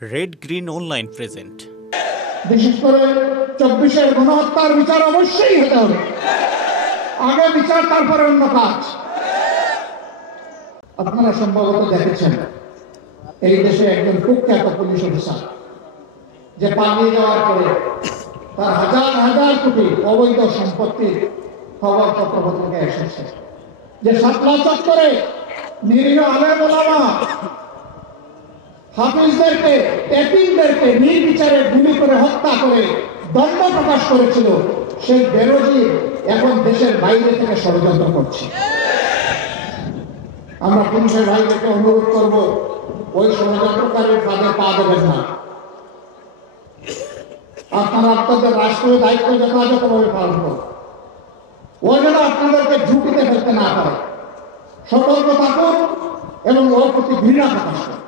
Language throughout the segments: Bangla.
Red green online present. বিশেষ করে 24-এর গণহত্যার বিচার অবশ্যই হতে হবে। আগে বিচার, তারপরে অন্য কাজ। আপনারা সম্ভবত দেখেছেন এই দেশে একজন কুখ্যাত পুলিশ অফিসার যে পালিয়ে যাওয়ার পরে তার হাজার হাজার কোটি অবৈধ সম্পত্তির খবর পত্রপত্রিকা এসেছে, যে শাপলা চত্বরে নিরীহ আলেম ওলামা হাফিজদেরকে, এতিমদেরকে নির্বিচারে গুলি করে হত্যা করে দণ্ড প্রকাশ করেছিল, সেই বেরোজির এখন দেশের বাইরে থেকে ষড়যন্ত্র করছে। আমরা পুলিশের ভাইদেরকে অনুরোধ করব, ওই ষড়যন্ত্রকারীর ফাঁদে পা দেবেন না। আপনারা আপনাদের রাষ্ট্রীয় দায়িত্ব যথাযথভাবে পালন করুন। ও যেন আপনাদেরকে ঝুঁকিতে ফেলতে না পারে। সতর্ক থাকুন এবং ওর প্রতি ঘৃণা প্রকাশ করুন।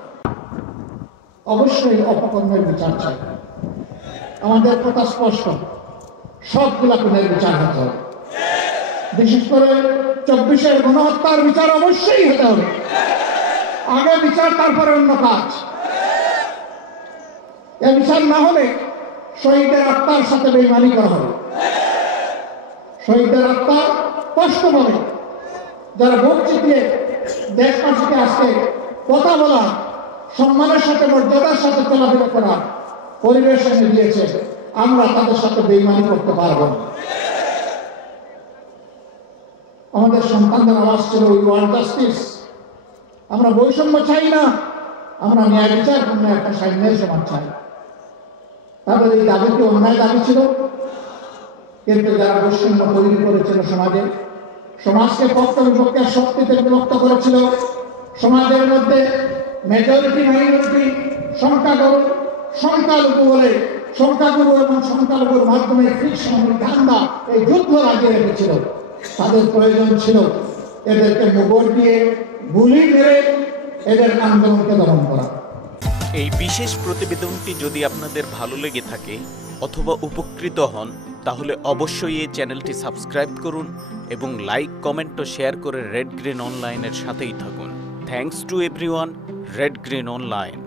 অবশ্যই অপকর্মের বিচার চাই। আমাদের কথা স্পষ্ট, সবগুলা খুনের বিচার হতে হবে। বিশেষ করে 24-এর গণহত্যার বিচার অবশ্যই হতে হবে। আগে বিচার, তারপরে অন্য কাজ। এ বিচার না হলে শহীদের আত্মার সাথে বেইমানি করা হবে। শহীদের আত্মা কষ্ট পাবে। যারা ভোট চিপিয়ে দেশবাসীকে আজকে কথা বলা, সম্মানের সাথে মর্যাদার সাথে চলাফেরা করা পরিবেশ এনে দিয়েছে, আমরা তাদের সাথে বেইমানি করতে পারবো না। আমাদের সন্তানদের আওয়াজ ছিল উই ওয়ান্ট জাস্টিস। আমরা বৈষম্য চাই না, আমরা ন্যায় বিচার পূর্ণ একটা সাম্যের সমাজ চাই। তাদের এই দাবিটি অন্যায় দাবি ছিল, কিন্তু যারা বৈষম্য তৈরি করেছিল সমাজে, সমাজকে পক্ষ বিপক্ষের শক্তিতে বিভক্ত করেছিল, সমাজের মধ্যে মেজরিটি মাইনরিটি, সংখ্যালঘু বলে সংখ্যাগুরু এবং সংখ্যালঘুর মাধ্যমে ফ্রিকশন, ধান্দা, এই যুদ্ধ লাগিয়ে রেখেছিল, তাদের প্রয়োজন ছিল এদেরকে মোগর দিয়ে গুলি মেরে এদের আন্দোলনকে দমন করা। এই বিশেষ প্রতিবেদনটি যদি আপনাদের ভালো লেগে থাকে অথবা উপকৃত হন, তাহলে অবশ্যই এই চ্যানেলটি সাবস্ক্রাইব করুন এবং লাইক, কমেন্ট ও শেয়ার করে রেড গ্রিন অনলাইনের সাথেই থাকুন। Thanks to everyone. Red green online.